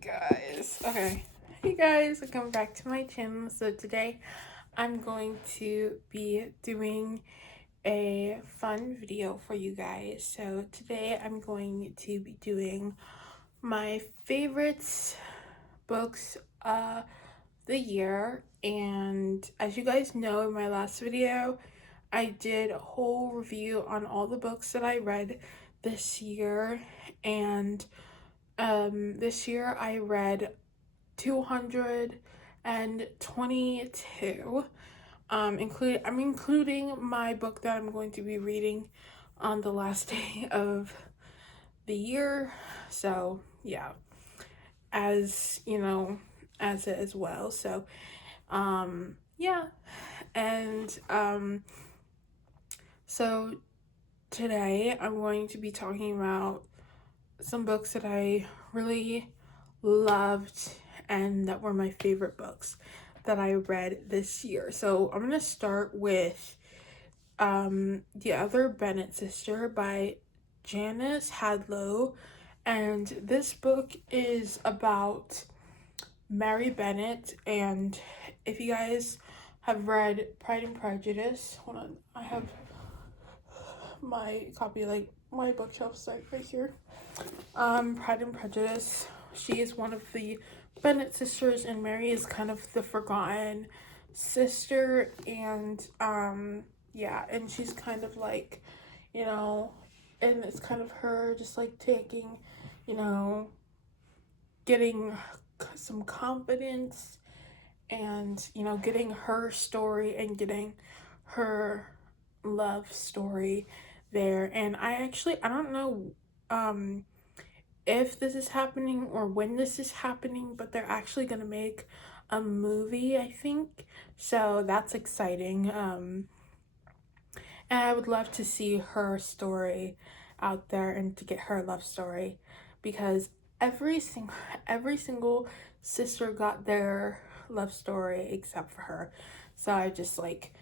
guys. Okay. Hey guys, welcome back to my channel. So today I'm going to be doing a fun video for you guys. So today I'm going to be doing my favorites books the year, and as you guys know, in my last video I did a whole review on all the books that I read this year, and this year I read 222. I'm including my book that I'm going to be reading on the last day of the year. So yeah, as you know, as it as well. So yeah, and so today I'm going to be talking about some books that I really loved and that were my favorite books that I read this year. So I'm gonna start with The Other Bennett Sister by Janice Hadlow. And this book is about Mary Bennett. And if you guys have read Pride and Prejudice, hold on, I have my copy, like my bookshelf site right here. Pride and Prejudice. She is one of the Bennett sisters, and Mary is kind of the forgotten sister. And yeah, and she's kind of like, you know, and it's kind of her just like taking, you know, getting some confidence, and you know, getting her story and getting her love story there. And I don't know if this is happening or when this is happening, but they're actually gonna make a movie, I think. So that's exciting. And I would love to see her story out there and to get her love story, because every single sister got their love story except for her. So I just like,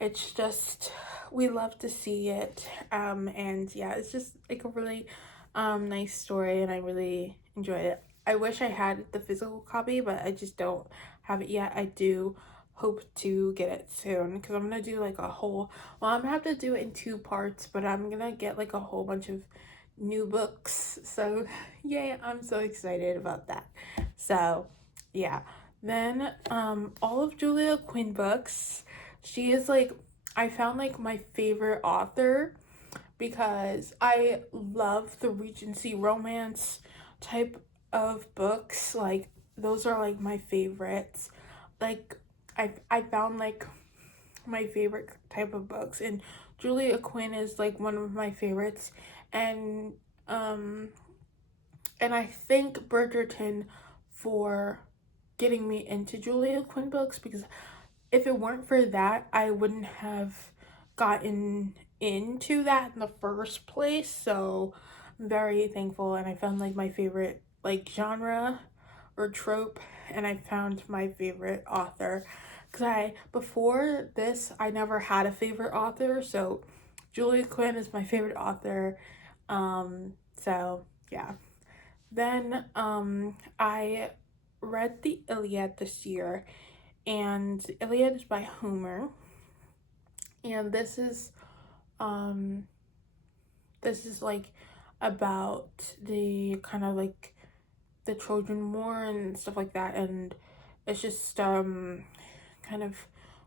it's just, we love to see it. And yeah, it's just like a really nice story, and I really enjoyed it. I wish I had the physical copy, but I just don't have it yet. I do hope to get it soon, because I'm gonna do like a whole, well, I'm gonna have to do it in two parts, but I'm gonna get like a whole bunch of new books. So yay, I'm so excited about that. So yeah, then all of Julia Quinn books. She is like, I found like my favorite author, because I love the Regency romance type of books. Like those are like my favorites. Like I found like my favorite type of books, and Julia Quinn is like one of my favorites. And um and I thank Bridgerton for getting me into Julia Quinn books, because if it weren't for that, I wouldn't have gotten into that in the first place. So I'm very thankful, and I found like my favorite like genre or trope, and I found my favorite author. Because I, before this, I never had a favorite author. So Julia Quinn is my favorite author. So yeah. Then I read the Iliad this year, and Iliad is by Homer. And um this is like about the kind of like the Trojan War and stuff like that, and it's just kind of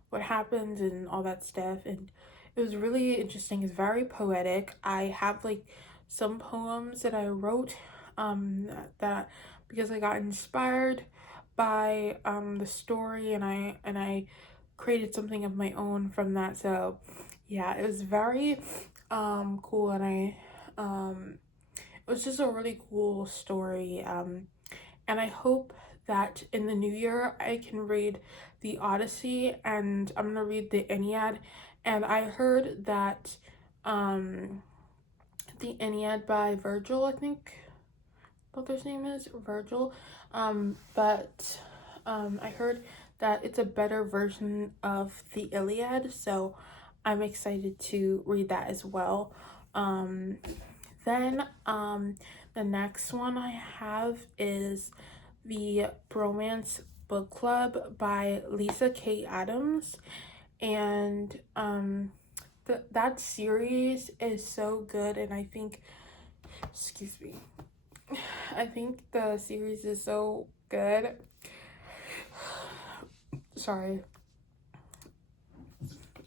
what happened and all that stuff. And it was really interesting. It's very poetic. I have like some poems that I wrote that because I got inspired by the story, and I created something of my own from that. So yeah, it was very cool, and it was just a really cool story. And I hope that in the new year I can read the Odyssey, and I'm gonna read the Ennead. And I heard that the Ennead by Virgil, I think author's name is Virgil, but I heard that it's a better version of the Iliad, so I'm excited to read that as well. Then the next one I have is the Bromance Book Club by Lisa K. Adams. And that series is so good, and I think, excuse me, I think the series is so good. Sorry,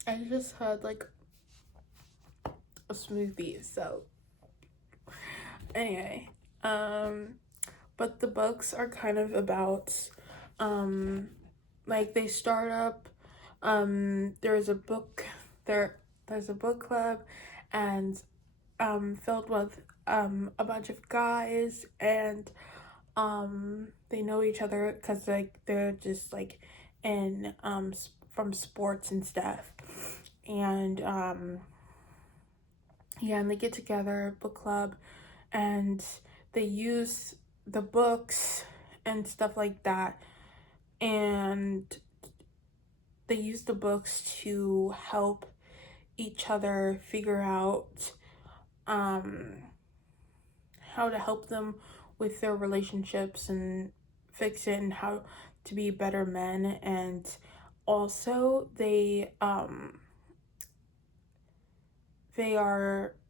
I just had like a smoothie, so anyway, but the books are kind of about like they start up, there's a book there's a book club, and filled with a bunch of guys, and they know each other because like they're just like in from sports and stuff, and yeah, and they get together, book club, and they use the books and stuff like that, and they use the books to help each other figure out um how to help them with their relationships and fix it, and how to be better men. And also they are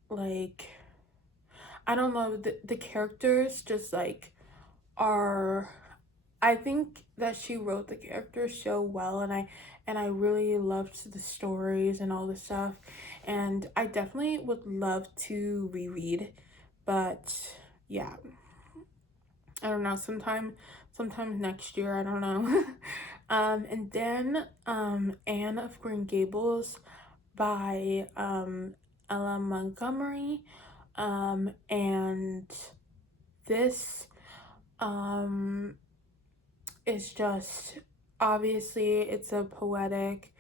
like, I don't know, the characters just like are, I think that she wrote the characters so well, and I really loved the stories and all the stuff, and I definitely would love to reread, but yeah, I don't know, sometime next year, I don't know. And then Anne of Green Gables by Ella Montgomery, and this um is just, obviously it's a poetic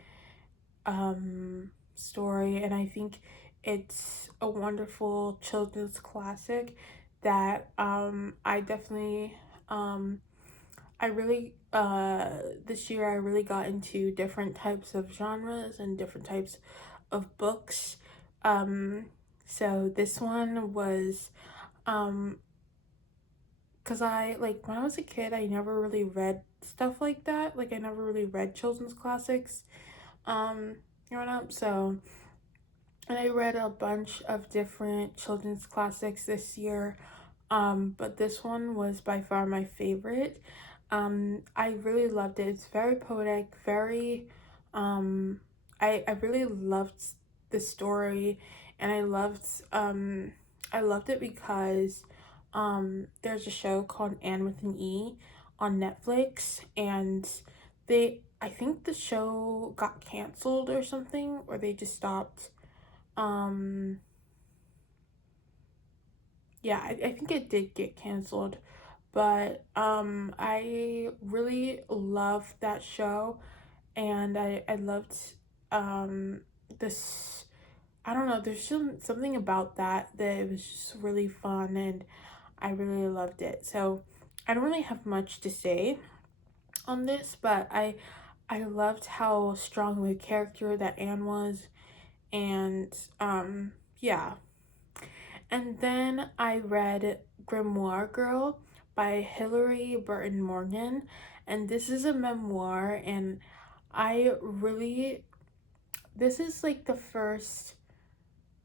story, and I think it's a wonderful children's classic that I definitely I really this year I really got into different types of genres and different types of books. Um so this one was um because I, like, when I was a kid, I never really read stuff like that. Like, I never really read children's classics um growing up. So, and I read a bunch of different children's classics this year, but this one was by far my favorite. I really loved it. It's very poetic, very I really loved the story, and I loved it because there's a show called Anne with an E on Netflix, and I think the show got canceled or something, or they just stopped. Um, yeah, I think it did get canceled, but I really loved that show, and I loved um this, I don't know, there's something about that it was just really fun, and I really loved it. So I don't really have much to say on this, but I loved how strong the character that Anne was, and yeah. And then I read Grimoire Girl by Hilary Burton Morgan, and this is a memoir, and I really, this is like the first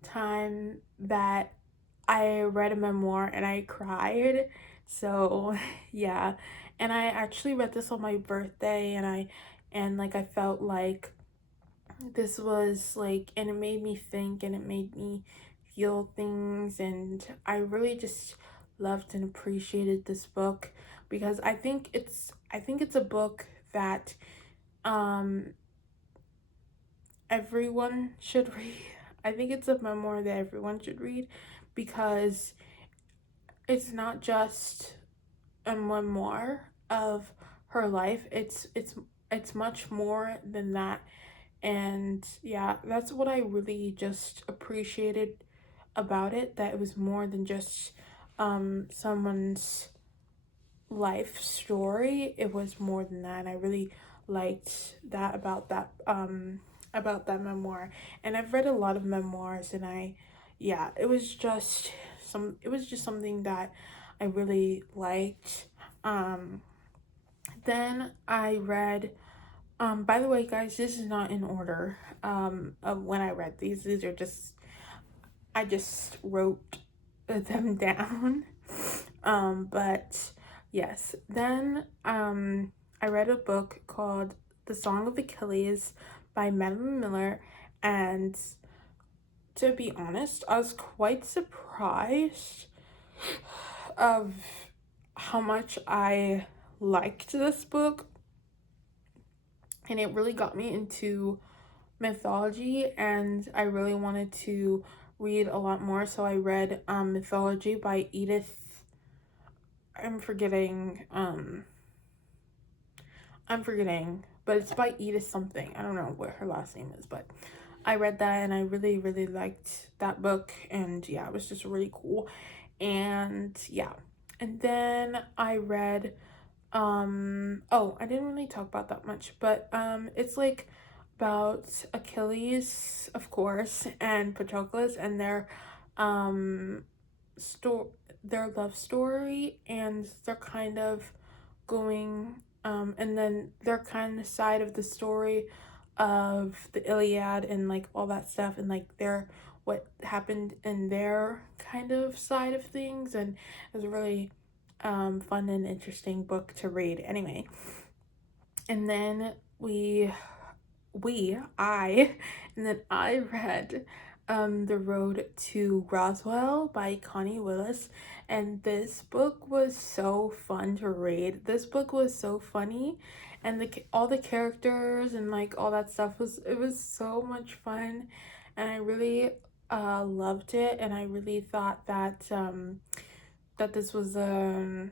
time that I read a memoir and I cried. So, yeah. And I actually read this on my birthday, and like I felt like this was like, and it made me think, and it made me feel things, and I really just loved and appreciated this book, because I think it's a book that um everyone should read. I think it's a memoir that everyone should read, because it's not just a memoir of her life. It's much more than that. And yeah, that's what I really just appreciated about it, that it was more than just someone's life story. It was more than that, and I really liked that about that memoir. And I've read a lot of memoirs, and I, yeah, it was just just something that I really liked. Um, then I read, by the way, guys, this is not in order of when I read these. These are just, I just wrote them down. But yes, then I read a book called The Song of Achilles by Madeline Miller, and to be honest, I was quite surprised of how much I liked this book, and it really got me into mythology, and I really wanted to read a lot more. So I read Mythology by Edith. I'm forgetting I'm forgetting, but it's by Edith something. I don't know what her last name is, but I read that and I really, really liked that book. And yeah, it was just really cool. And yeah. And then I read, oh, I didn't really talk about that much, but it's like about Achilles, of course, and Patroclus and sto- their love story, and they're kind of going and then their kind of side of the story of the Iliad and like all that stuff, and like their what happened in their kind of side of things, and it was a really fun and interesting book to read anyway. And then we I and then I read The Road to Roswell by Connie Willis, and this book was so fun to read. This book was so funny, and all the characters and like all that stuff was so much fun, and I really loved it, and I really thought that that this was I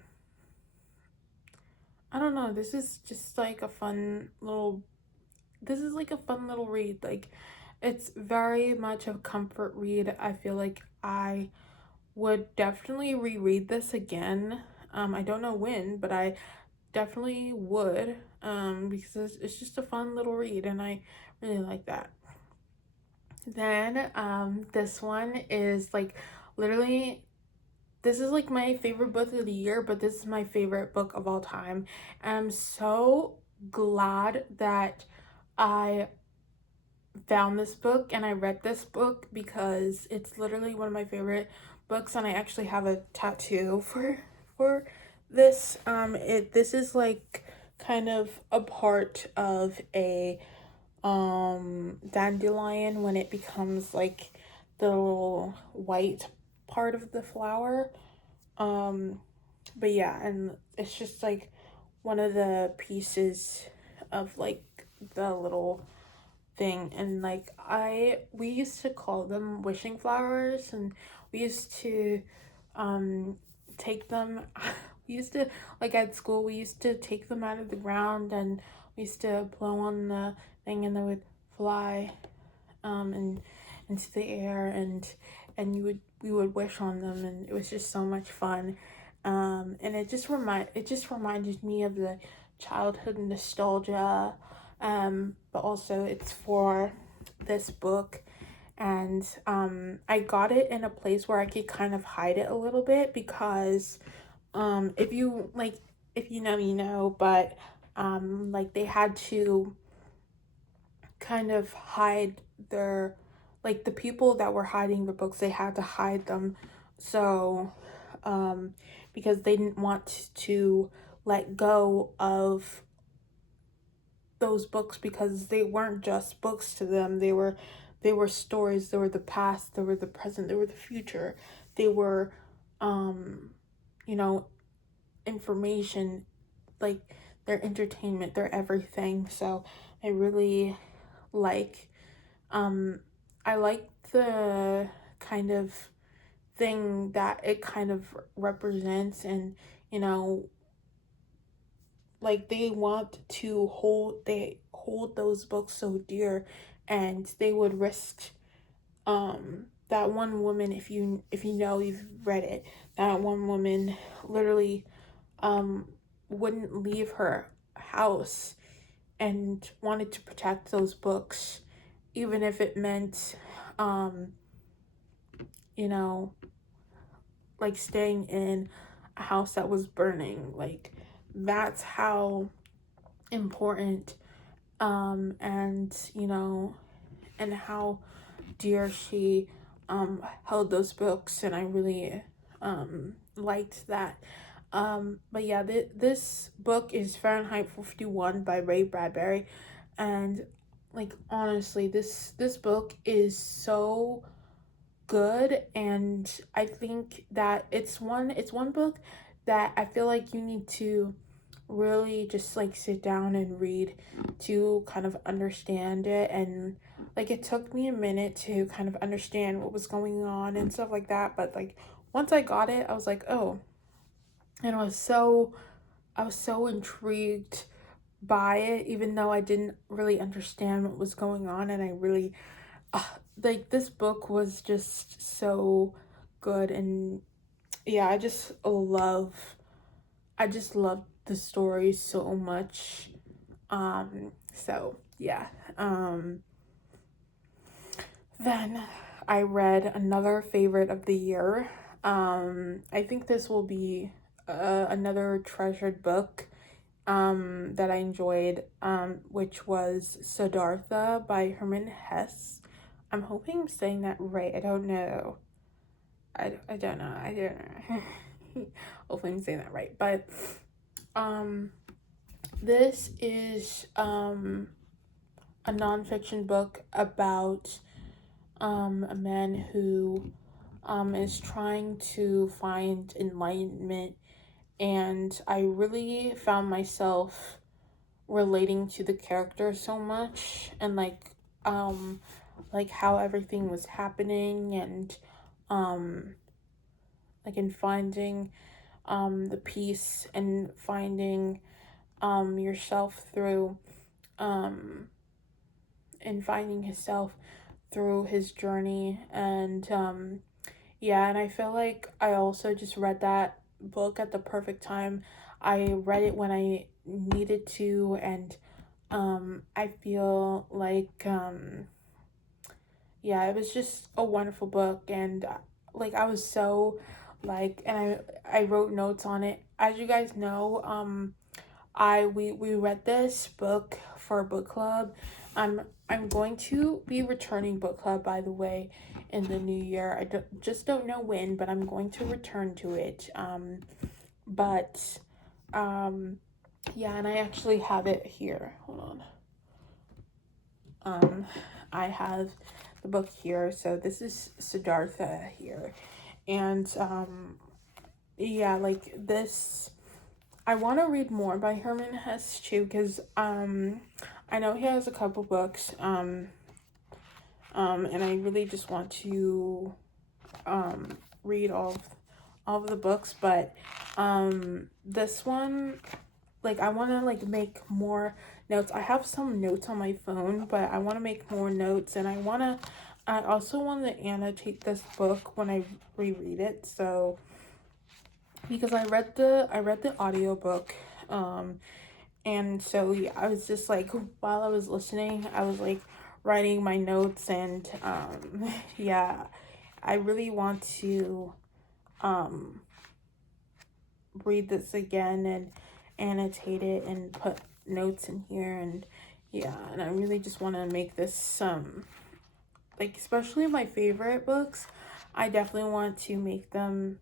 don't know, this is just like a fun little this is like a fun little read. Like, it's very much a comfort read. I feel like I would definitely reread this again. I don't know when, but I definitely would. Because it's just a fun little read, and I really like that. Then, this one is like literally. This is like my favorite book of the year, but this is my favorite book of all time. And I'm so glad that I found this book and I read this book because it's literally one of my favorite books, and I actually have a tattoo for this. This is like kind of a part of a dandelion when it becomes like the little white part of the flower. Um but yeah, and it's just like one of the pieces of like the little thing, and like we used to call them wishing flowers, and we used to um take them we used to, like at school, we used to take them out of the ground, and we used to blow on the thing, and they would fly and into the air, and we would wish on them, and it was just so much fun. And it just reminded me of the childhood nostalgia, but also it's for this book, and I got it in a place where I could kind of hide it a little bit, because if you like, if you know, you know, but like they had to kind of hide their, like the people that were hiding the books, they had to hide them, so because they didn't want to let go of those books, because they weren't just books to them. They were stories. They were the past, they were the present, they were the future. They were um you know, information, like their entertainment, their everything. So I really like um I like the kind of thing that it kind of represents, and you know, like they hold those books so dear, and they would risk that one woman, if you know, you've read it, that one woman literally um wouldn't leave her house and wanted to protect those books, even if it meant um you know, like staying in a house that was burning. Like that's how important and and how dear she held those books, and I really liked that. But yeah, this book is Fahrenheit 451 by Ray Bradbury, and like honestly, this book is so good, and I think that it's one book that I feel like you need to really just like sit down and read to kind of understand it. And like it took me a minute to kind of understand what was going on and stuff like that, but like once I got it, I was like, oh. And I was so intrigued by it, even though I didn't really understand what was going on. And I really uh, like this book was just so good. And yeah, I just love the story so much. So yeah. um then I read another favorite of the year. I think this will be another treasured book that I enjoyed, which was Siddhartha by Herman Hesse. I'm hoping I'm saying that right. I don't know. I don't know. I don't know. Hopefully I'm saying that right. But um this is a nonfiction book about a man who is trying to find enlightenment, and I really found myself relating to the character so much, and like how everything was happening, and um like in finding the peace, and finding yourself through um and finding himself through his journey. And yeah, and I feel like I also just read that book at the perfect time. I read it when I needed to, and I feel like yeah, it was just a wonderful book. And like I was so like, and I wrote notes on it. As you guys know, we read this book for a book club. I'm going to be returning book club, by the way, in the new year. Just don't know when, but I'm going to return to it. But yeah, and I actually have it here. Hold on. I have the book here. So this is Siddhartha here, and yeah, like this. I want to read more by Herman Hesse too, because I know he has a couple books, and I really just want to read all of the books. But this one, like I want to like make more notes. I have some notes on my phone, but I want to make more notes, and I also want to annotate this book when I reread it. So because I read the audiobook, and so yeah, I was just like, while I was listening, I was like writing my notes. And yeah, I really want to um read this again and annotate it and put notes in here. And yeah, and I really just want to make this like, especially my favorite books, I definitely want to make them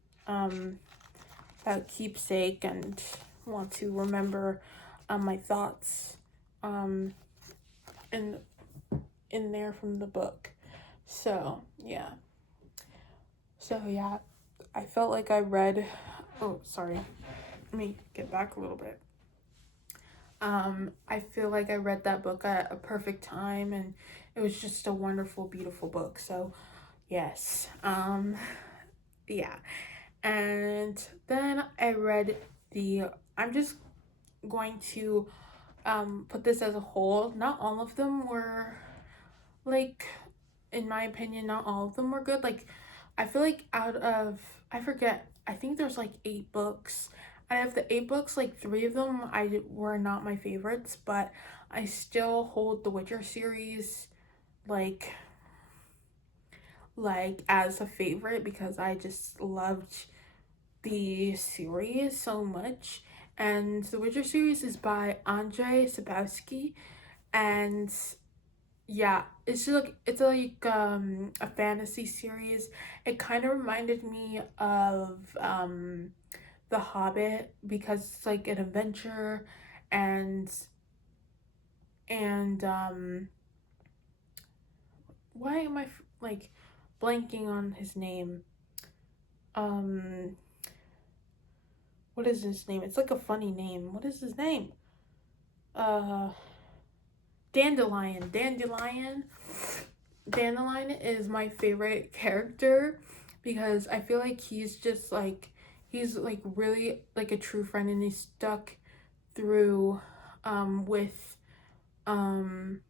a keepsake, and want to remember my thoughts um in there from the book. So yeah. So yeah, I felt like I read. Oh, sorry. Let me get back a little bit. I feel like I read that book at a perfect time, and it was just a wonderful, beautiful book. So yes. Yeah. And then I read the. I'm just going to put this as a whole. Not all of them were like, in my opinion, not all of them were good. Like I feel like out of, I forget, I think there's like 8 books. Out of the 8 books, like 3 of them were not my favorites, but I still hold the Witcher series like as a favorite, because I just loved the series so much. And the Witcher series is by Andrzej Sapkowski, and yeah, it's like a fantasy series. It kind of reminded me of The Hobbit because it's like an adventure, and and why am I like blanking on his name? Um, what is his name? It's like a funny name. What is his name? Uh, Dandelion. Dandelion. Dandelion is my favorite character because I feel like he's like really like a true friend, and he's stuck through with um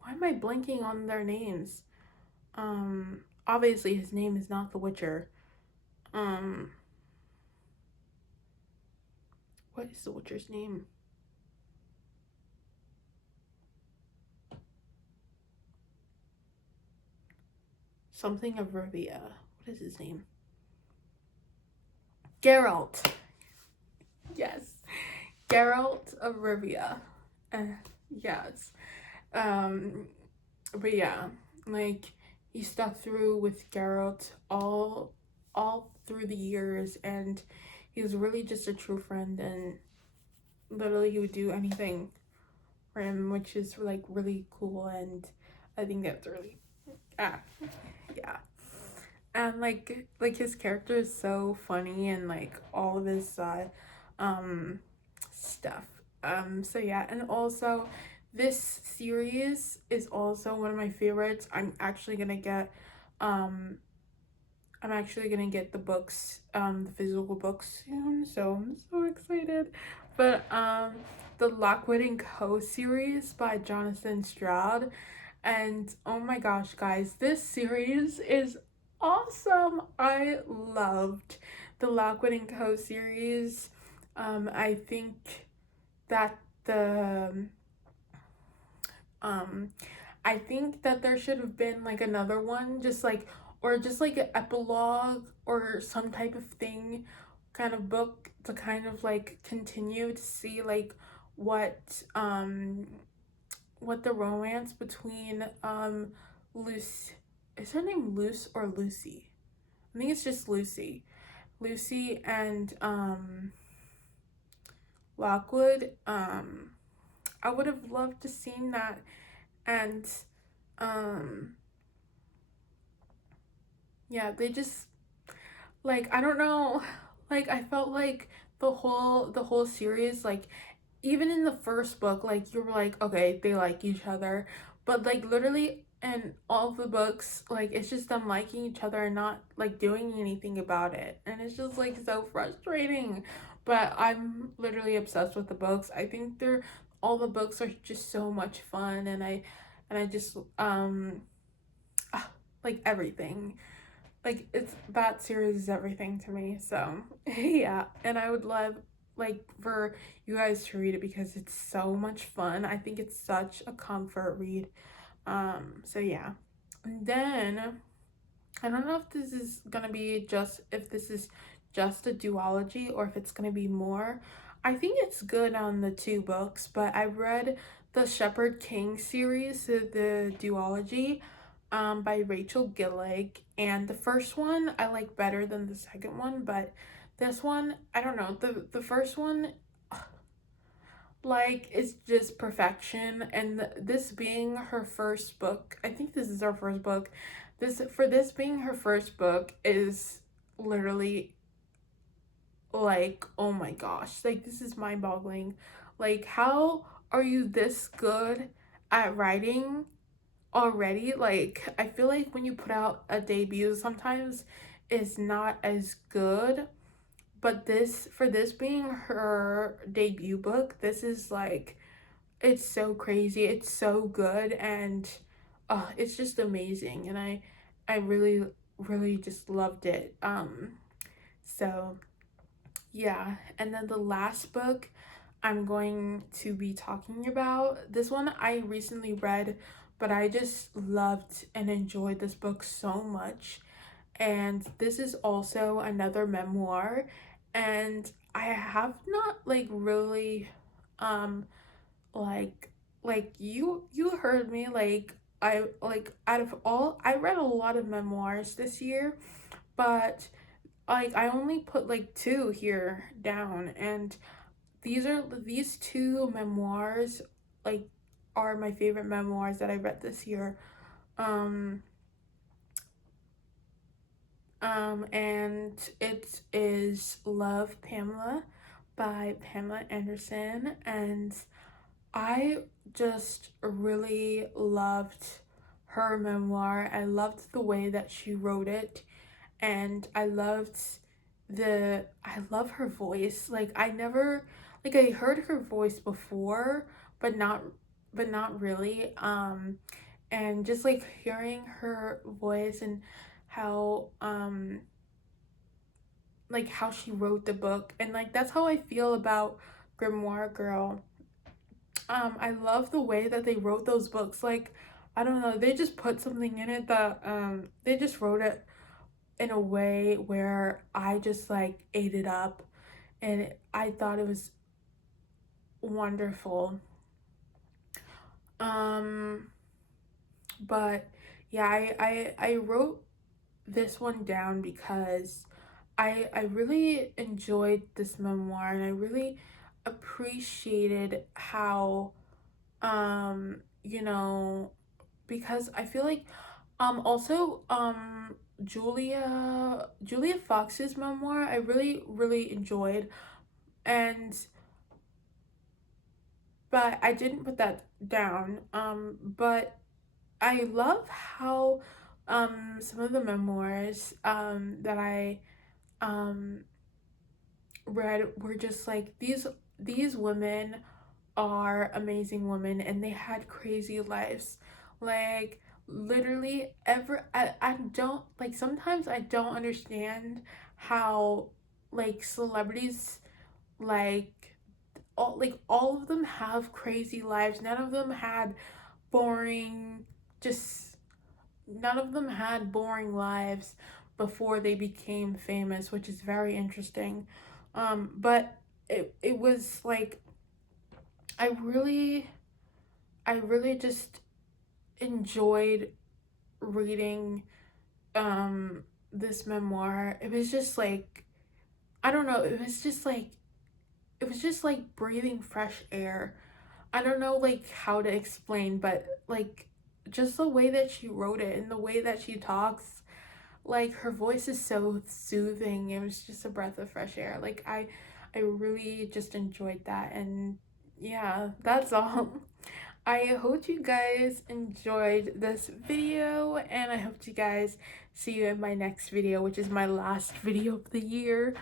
why am I blanking on their names? Obviously his name is not the Witcher. Um what is the Witcher's name? Something of Rivia. What is his name? Geralt. Yes. Geralt of Rivia. Uh, yes. Um but yeah, like he stuck through with Geralt all through the years, and he was really just a true friend, and literally he would do anything for him, which is like really cool, and I think that's really ah yeah. And like his character is so funny, and like all of his um stuff. So yeah, and also this series is also one of my favorites. Um I'm actually gonna get the books, the physical books soon, so I'm so excited. But the Lockwood and Co series by Jonathan Stroud, and oh my gosh, guys, this series is awesome. I loved the Lockwood and Co series. I think that the um I think that there should have been like another one, just like, or just like an epilogue or some type of thing, kind of book to kind of like continue to see like what um what the romance between Lucy, is her name Luce or Lucy? I think it's just Lucy. Lucy and Lockwood. I would have loved to seen that, and um yeah, they just like, I don't know, like I felt like the whole series, like even in the first book, like you were like, okay, they like each other, but like literally in all of the books, like it's just them liking each other and not like doing anything about it, and it's just like so frustrating. But I'm literally obsessed with the books. I think they're all the books are just so much fun, and I just ah, like everything, like it's that series is everything to me. So yeah, and I would love like for you guys to read it because it's so much fun. I think it's such a comfort read. So yeah. And then I don't know if this is gonna be just, if this is just a duology or if it's gonna be more. I think it's good on the two books, but I read the Shepherd King series, so the duology, by Rachel Gillig, and the first one I like better than the second one, but this one, I don't know, the first one, like, it's just perfection, and this being her first book, I think this is her first book, this being her first book is literally like, oh my gosh, like this is mind-boggling. Like, how are you this good at writing already? Like, I feel like when you put out a debut, sometimes it's not as good, but this, for this being her debut book, this is like, it's so crazy, it's so good, and it's just amazing, and I really just loved it. So yeah, and then the last book I'm going to be talking about, this one I recently read but I just loved and enjoyed this book so much. And this is also another memoir, and I have not like really um like you heard me, like I like out of all, I read a lot of memoirs this year, but like I only put like two here down, and these two memoirs like are my favorite memoirs that I read this year. um and it is Love, Pamela by Pamela Anderson, and I just really loved her memoir. I loved the way that she wrote it, and I love her voice. Like I never, like I heard her voice before, but not really. And just like hearing her voice and how like how she wrote the book, and like that's how I feel about Grimoire Girl. I love the way that they wrote those books. Like, I don't know, they just put something in it that they just wrote it in a way where I just like ate it up, and I thought it was wonderful. Um but yeah, I wrote this one down because I really enjoyed this memoir, and I really appreciated how you know, because I feel like also Julia Fox's memoir I really enjoyed, and but I didn't put that down. But I love how some of the memoirs that I um read were just like these women are amazing women, and they had crazy lives. Like literally I don't like, sometimes I don't understand how like celebrities, like all of them have crazy lives. None of them had boring, just none of them had boring lives before they became famous, which is very interesting. But it was like I really I really just enjoyed reading this memoir. It was just like, I don't know, it was just like breathing fresh air. I don't know like how to explain, but like just the way that she wrote it and the way that she talks, like her voice is so soothing. It was just a breath of fresh air. Like I really just enjoyed that, and yeah, that's all. I hope you guys enjoyed this video, and I hope you guys see you in my next video, which is my last video of the year.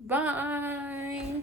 Bye.